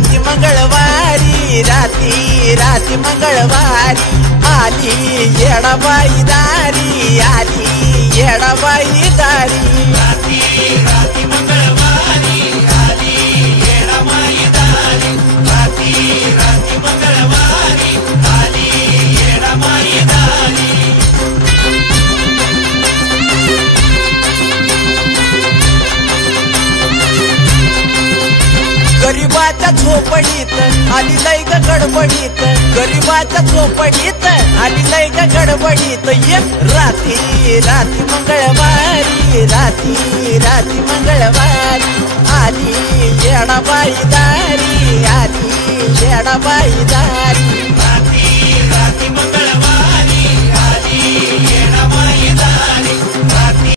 राती मंगळवारी राती मंगळवारी आली येडाबाई दारी आली येडाबाई दारी राती मंगळवारी आली येडाबाई दारी राती मंगळवारी आली येडाबाई दारी गरीबाच्या झोपडीत आली लय ग गडबडीत गरीबाच्या झोपडीत आली लय ग गडबडीत ये राती मंगळवारी राती मंगळवारी आली येडाबाई दारी आली येडाबाई दारी